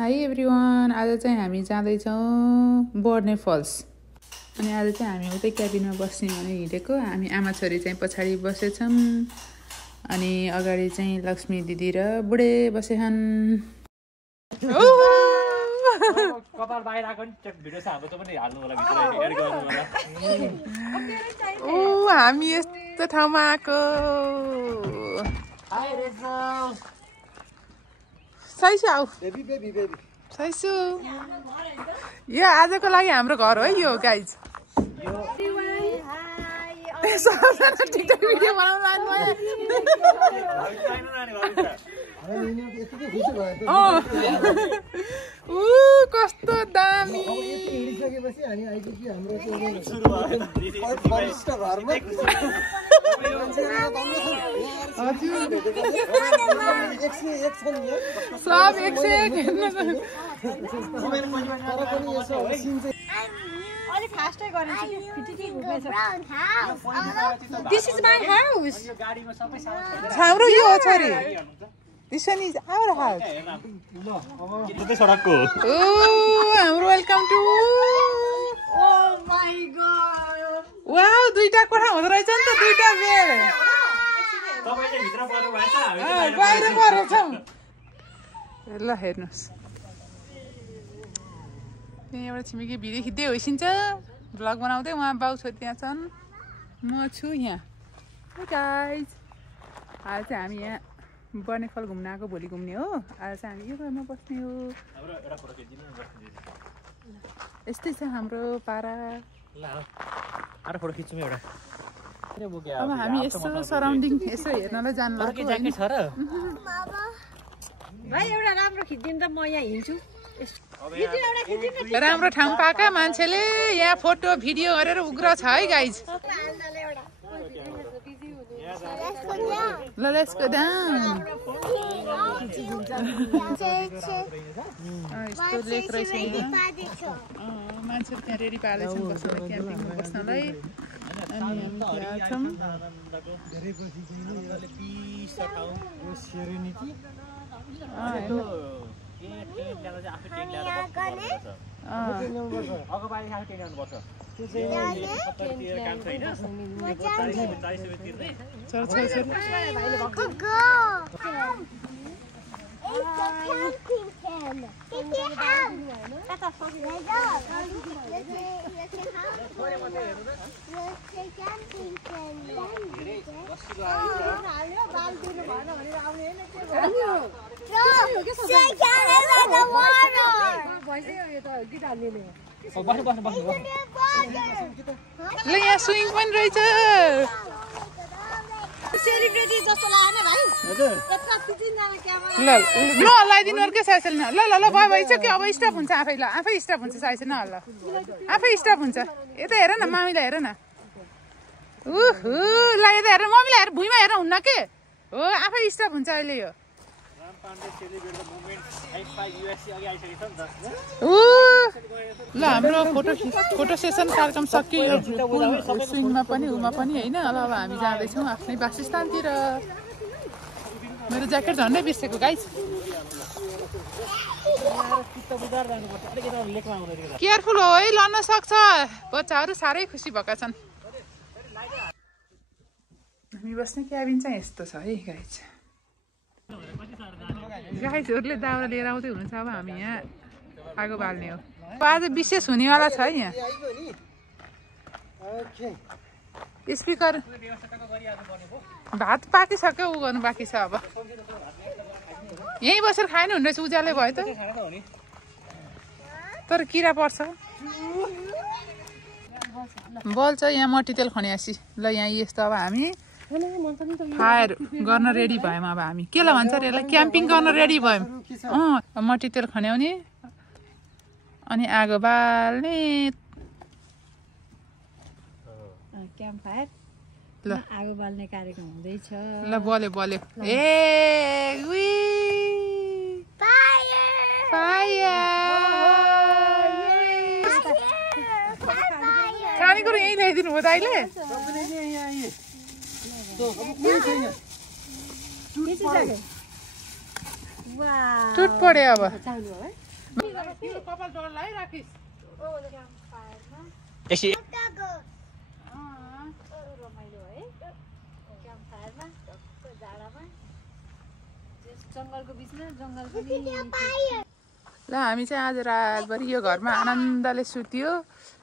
High everyone, आज चाहिँ हामी जाँदैछौँ बर्ने फल्स। अनि आज चाहिँ हामी उतै क्याबिनमा बस्ने भने हिँडेको। हामी आमा छोरी चाहिँ पछाडि बसेछौँ अनि अगाडि चाहिँ लक्ष्मी दिदी र बुढे बसेछन्। कपाल बाहिर आको नि भिडियो छ हाम्रो त पनि हाल्नु होला भित्र एड गर्नु होला। ओ हामी यस्तो ठाउँमा आको। हाय रेजल साइसु आऊ। बेबी साइसु यो आजको लागि हाम्रो घर हो यो गाइज। टिकटक भिडियो बनाउन लाग्नु कस्तो दामी। सब एक से एक This is my house. हाम्रो यो हो छोरी। This one is our house. हाम्रो welcome to. Oh my god. Wow, दुईटा कोठा हुँदो रहेछ नि त, दुईटा बेड। तपाई चाहिँ भित्र पर्नु भएछ, हामी बाहिर परेछौँ। ल हेर्नुस्, यहाँ एउटा छिमेकी भिडियो खिच्दै होइसिन्छ, भ्लग बनाउँदै। उहाँ बाउ छोरी त्यहाँ छन्, म छु यहाँ। गाइज आज चाहिँ हामी यहाँ बर्नेफल घुम्न आएको, भोलि घुम्ने हो। आज चाहिँ हामी यो घरमा बस्ने हो। यस्तै छ हाम्रो पारा। अब हामी यसो सराउन्डिङ यसो हेर्नलाई जानु लाग्यो। भाइ एउटा राम्रो खिचिदिनु त, म यहाँ हिँड्छु। राम्रो ठाउँ पाएका मान्छेले यहाँ फोटो भिडियो गरेर उग्र छ है गाइज। ल लेट्स गो डाउन। यस्तो लेक रहेछ, मान्छेहरू त्यहाँ रेडी पालेछन् बस्नलाई, क्याम्पिङमा बस्नलाई। अनि हामी त्यहाँ छौँ। ल यहाँ स्विङ पनि रहेछ। ल लगाइदिनु अर्कै साइसल न। ल ल ल भयो भइसक्यो, अब स्टप हुन्छ आफैलाई, आफै स्टप हुन्छ साइज न। ल आफै स्टप हुन्छ। यता हेर न, मामीलाई हेर न। उहु ल यता हेर, मम्मीलाई हेर, भुइँमा हेर हुन्न के हो, आफै स्टप हुन्छ अहिले यो। ल हाम्रो फोटो सेसन कार्यक्रम सकियो। यो स्विङमा पनि उमा पनि होइन। ल अब हामी जाँदैछौँ आफ्नै वासस्थानतिर। मेरो ज्याकेट झन्डै बिर्सेको गाइस। केयरफुल हो है, लड्न सक्छ। बच्चाहरू साह्रै खुसी भएका छन्। हामी बस्ने क्याबिन चाहिँ यस्तो छ है गाइस। गाइजहरूले दाउरा लिएर आउँदै हुनुहुन्छ। अब हामी यहाँ आगो बाल्ने हो। आज विशेष हुनेवाला छ है यहाँ। स्पिकर भात पाकिसक्यो, उ गर्नु बाँकी छ। अब यहीँ बसेर खानु हुँदैछ, उज्याले भयो त, तर किरा पर्छ। बल्छ यहाँ मट्टीतेल खन्यासी। ल यहाँ यस्तो अब हामी फायर गर्न रेडी भयौँ। अब हामी के ल भन्छ अरे यसलाई, क्याम्पिङ गर्न रेडी भयौँ। मट्टीतेल खन्याउने अनि आगो बाल्ने। क्याम्प फायर ल आगो बाल्ने कार्यक्रम हुँदैछ। ल बल्यो बल्यो। ए वी फायर फायर। खानेकुरो यहीँ ल्याइदिनु हो दाइले। टुट पड्यो अब। तिम्रो कपाल डल्ला है राखिस यसै रमाइलो है क्याम्प फायरमा जाडामा जङ्गलको बिचमा जङ्गल पनि ल हामी चाहिँ आज रातभरि यो घरमा आनन्दले सुत्यो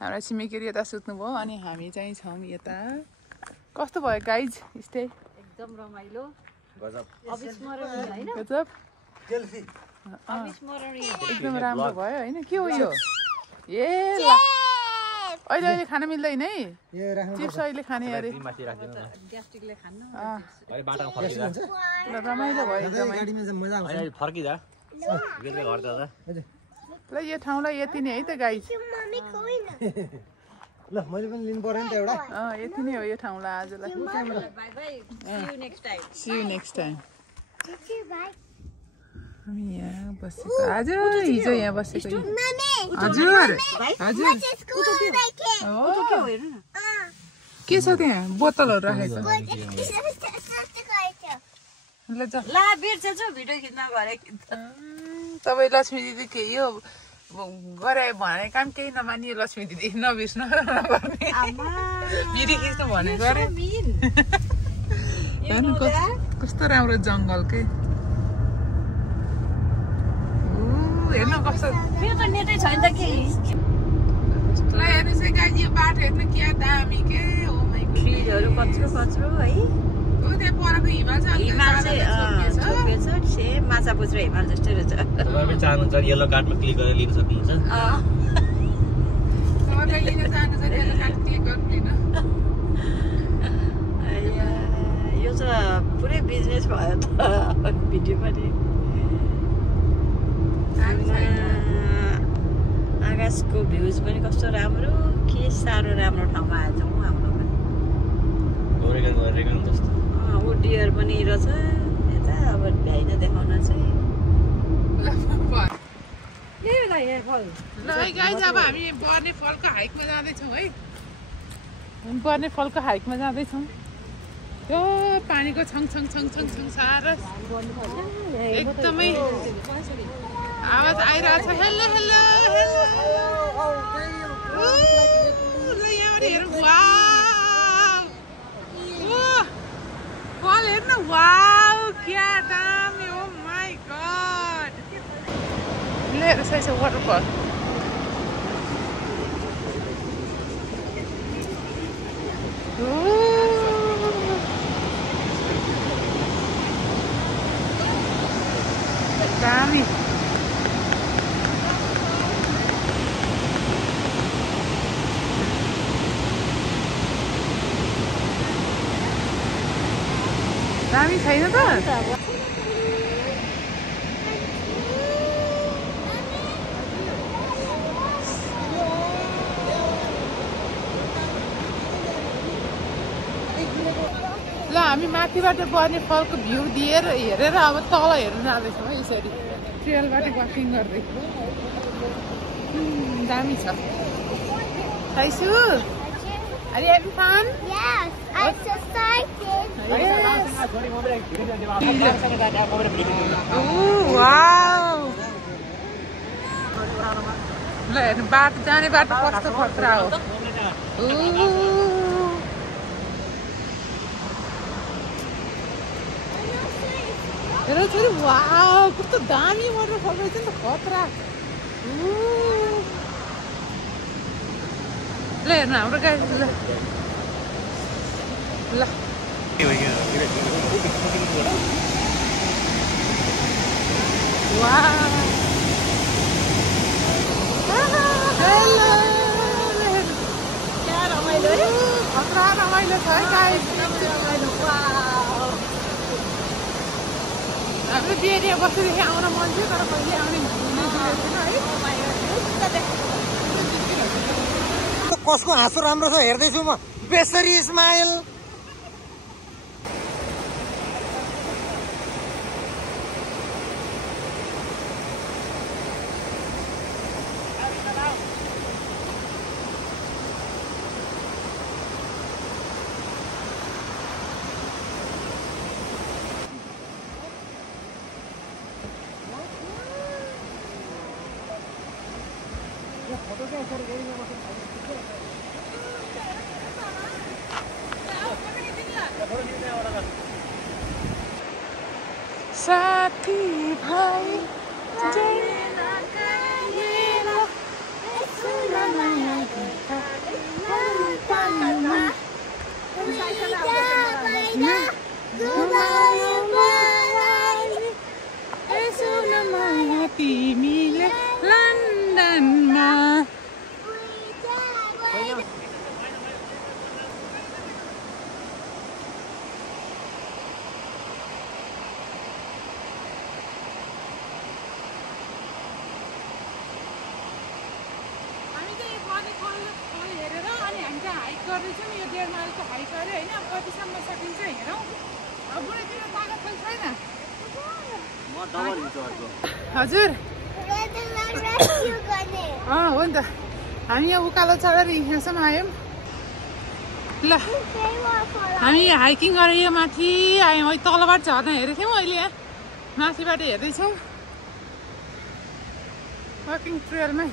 हाम्रा छिमेकीहरू यता सुत्नुभयो अनि हामी चाहिँ छौँ यता कस्तो भयो गाइज स्टे एकदम रमाइलो गजब अविस्मरणीय हैन गजब अविस्मरणीय एकदम राम्रो भयो होइन के हो यो ए ल अहिले अहिले खान मिल्दैन है चिप्स अहिले खाने अरे माथि राख्दिनु न ग्यास्ट्रिकले खान्न अहिले बाटामा फर्किदा ल रमाइलो भयो एकदमै अहिले फर्किदा गेटले घर जाँदा ल यो ठाउँलाई यति नै है त गाइज ल मैले पनि लिनु पर्यो नि त एउटा यति नै हो यो ठाउँलाई आजलाई bye bye C you next time See you next time. हामी यहाँ बसेको आज हिजो यहाँ बसेको हजुर हजुर के छ त्यहाँ बोतलहरू राखेको ल जा ला बिर्छ भिडियो खिच्न गरे तपाईँ लक्ष्मी दिदी के यो गरे भने काम केही नमानियो लक्ष्मी दिदी नबिर्स्नु नगर्ने भिडियो खिच्नु भनेको अरे हेर्नु कस्तो राम्रो जङ्गल के हेर्नु कस्तो मेरो त नेटै छैन त के ल हेर्नुहोस् है गाइज यो बाटो हेर्नु क्या दामी के ओ माइ गॉड ट्रीहरू कच्रो कच्रो है ओ त्यहाँ परको हिमाल छ हिमाल चाहिँ छोपेछ सेम माछा पुच्छ्रो हिमाल जस्तै रहेछ तपाईँ पनि चाहनुहुन्छ येलो कार्डमा क्लिक गरेर लिन सक्नुहुन्छ तपाईँ लिन चाहनुहुन्छ त्यसले कार्ड क्लिक गर्नु यो त पुरै बिजनेस भयो त भिडियो पनि आकाशको भ्युज पनि कस्तो राम्रो के साह्रो राम्रो ठाउँमा आएछौँ हाम्रो पनि रेगन जस्तो ऊ डियर पनि रहेछ यता अब भ्याइन देखाउन चाहिँ यही होला हेयर फल ल है गाइज अब हामी बर्ने फलको हाइकमा जाँदैछौँ है बर्ने फलको हाइकमा जाँदैछौँ यो पानीको छङ छङ छङ छङ छङ साह्रो एकदमै आवाज आइरहेछ हेलो हेलो ल यहाँबाट हेरौँ वाउ फल हेर्नु वाउ क्या दामी ओ माई गॉड लिएर चाहिँ छ वाटरफल दामी दामी छैन त ल हामी माथिबाट पर्ने फलको भ्यू दिएर हेरेर अब तल हेर्न जाँदैछौँ है यसरी ट्रेलबाट वकिङ गर्दै दामी छ खाइसु Are you having fun? Yes, I'm so excited. Yes. Ooh, wow. ल हेर्नु बाटो जाने बाटो कस्तो खतरा हो हेर छोरी वाउ कस्तो दामी वाटरफल रहेछ नि त खतरा ल हेर्नु हाम्रो गाडी ल ल वाउ हेलो क्या रमाइलो है खतरा रमाइलो छ है गाइस हाम्रो बिहेरिया बसेदेखि आउन मन थियो तर कहिले आउने कसको हाँसो राम्रो छ हेर्दैछु म बेसरी स्माइल साथी भाइ तिमीले लन्डनमा गर्दैछौँ यो 1.5 माइलको हाइक गऱ्यो होइन अब कतिसम्म सकिन्छ हेरौँ अब बुढातिर तागत छैन हजुर हो नि त हामी यहाँ उकालो चढेर यहाँसम्म आयौँ ल हामी हाइकिङ गरेर यो माथि आयौँ अहिले तलबाट झर्न हेरेको थियौँ अहिले यहाँ माथिबाट हेर्दैछौँ वकिङ ट्रेलमा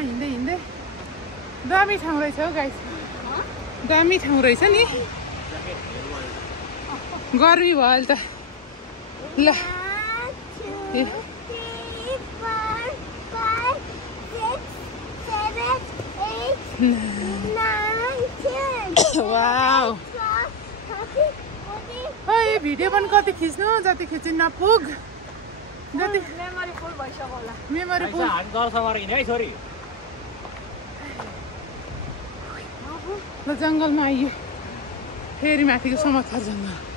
हिँड्दै दामी ठाउँ रहेछ हौ गाइस दामी ठाउँ रहेछ नि गर्मी भयो अहिले त ल वाउ यो भिडियो पनि कति खिच्नु जति खिच्नु नपुग जति मेमोरी फुल भइसक्यो होला मेमोरी फुल ल जङ्गलमा आइयो फेरि माथिको समथर जङ्गल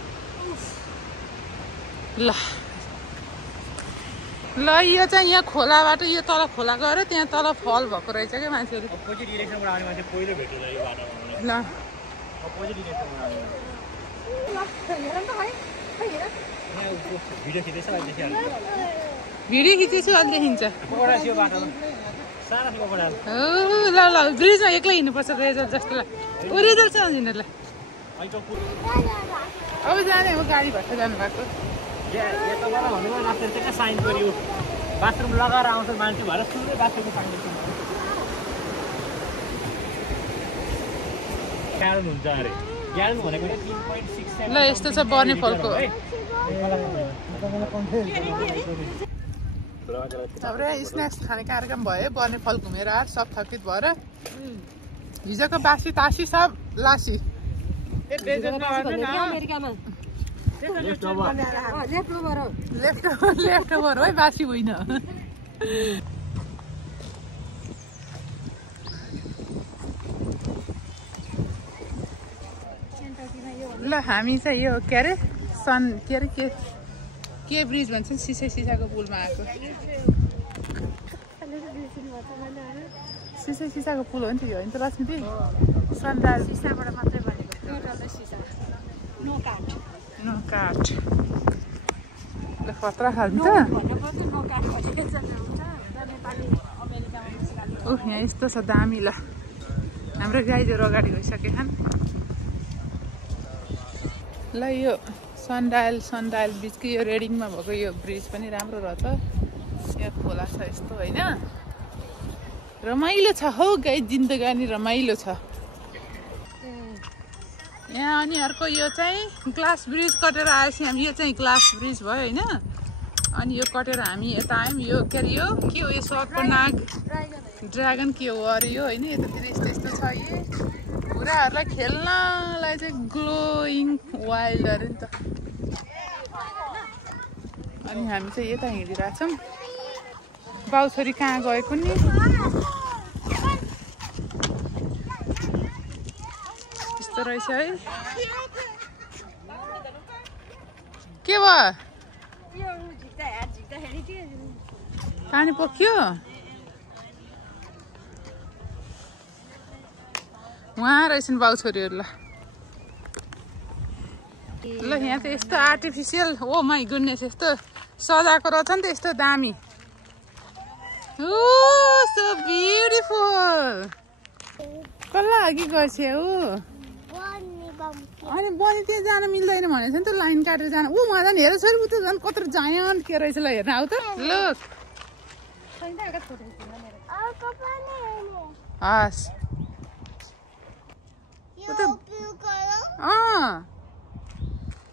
ल यो चाहिँ यहाँ खोलाबाट यो तल खोला गएर त्यहाँ तल फल भएको रहेछ क्या मान्छेहरू ल भिडियो खिचेछु अहिले देखिन्छ ल ल ब्रिजमा एक्लै हिँड्नुपर्छ रेजर जस्तो ऊ रेजर छ हिँड्नलाई अब जाने हो गाडी भएर जानु भएको बाथरुम लगाएर आउँछ मान्छे भएर सुन्दै बाथरुम हुन्छ अरे ग्यालन भनेको 3.67 ल यस्तो छ बर्ने फलको हाम्रो स्न्याक्स खाने कार्यक्रम भयो बर्ने फल घुमेर सब थकित भएर हिजोको बासी तासी सब लासी लेफ्ट ओभर हो बासी होइन ल हामी चाहिँ यो के अरे के ब्रिज भन्छ नि सिसाको पुलमा आएको सिसाको पुल हो नि त यो होइन त लक्ष्मी सनराइज सिसाबाट मात्रै बनेको नो काठ ल खतरा खान्छ ओह यहाँ यस्तो छ दामी ल हाम्रो गाईहरू अगाडि गइसके खान् ल यो सनडायल बिचको यो रेडिङमा भएको यो ब्रिज पनि राम्रो रहेछ यहाँ खोला छ यस्तो होइन रमाइलो छ हौ गाई जिन्दगानी रमाइलो छ यहाँ अनि अर्को यो चाहिँ ग्लास ब्रिज कटेर आएपछि हामी यो चाहिँ ग्लास ब्रिज भयो होइन अनि यो कटेर हामी यता आयौँ यो के अरे यो के हो यो सर्पको नाग ड्रागन के हो अरे यो होइन यतातिर यस्तो यस्तो छ यो बुढाहरूलाई खेल्नलाई चाहिँ ग्लोइङ वाइल्ड अरे नि त अनि हामी चाहिँ यता हिँडिरहेको छौँ बाउ छोरी कहाँ गएको नि यस्तो रहेछ है के भयो पानी पोख्यो उहाँ रहेछन् बाउ छोरीहरू ल यहाँ त यस्तो आर्टिफिसियल ओ माई गुडनेस यस्तो सजाएको रहेछ नि त यस्तो दामी सो ब्युटिफुल कसलाई अघि गर्छ अनि बनी त्यहाँ जान मिल्दैन भनेको छ नि त लाइन काटेर जान ऊ मलाई हेर छोरी ऊ त झन् कत्रो जायन्ट के रहेछ ल हेर्न आऊ त ल हस्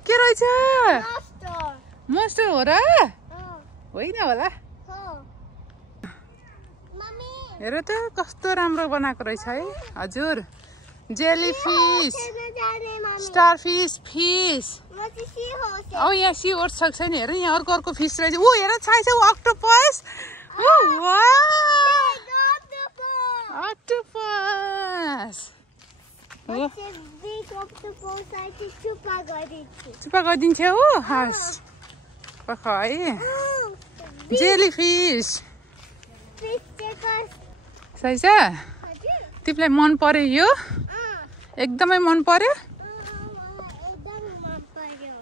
के रहेछ मोस्टर हो र होइन होला हेर त कस्तो राम्रो बनाएको रहेछ है हजुर जेली फिश स्टारफिश फिश औ यहाँ सी ओर्स छ छैन हेर यहाँ अर्को फिश रहेछ ऊ हेर छ अक्टोपस अक्टोपस चुपा गरिदिन्थ्यो हो हस् पख है जेली फिश सही छ तिमीलाई मन पर्यो यो एकदमै मन पर्यो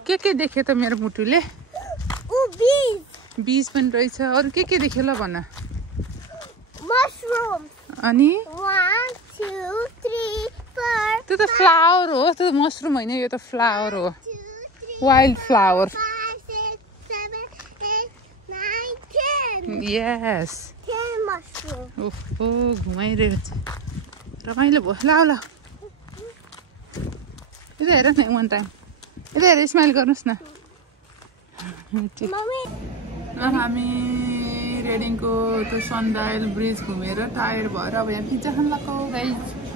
के देख्यो त मेरो मुटुले बीज पनि रहेछ अरू के देख्यो ल भन अनि त्यो त फ्लावर हो त्यो मसरुम होइन यो त फ्लावर हो वाइल्ड फ्लावर यस घुमाइरहेको छ रमाइलो भयो ल यता हेर न वान टाइम यता हेर स्माइल गर्नुहोस् न हामी रेडिङको त्यो सनडायल ब्रिज घुमेर टायर्ड भएर अब यहाँ पिज्जा खान लगाऊ गाइस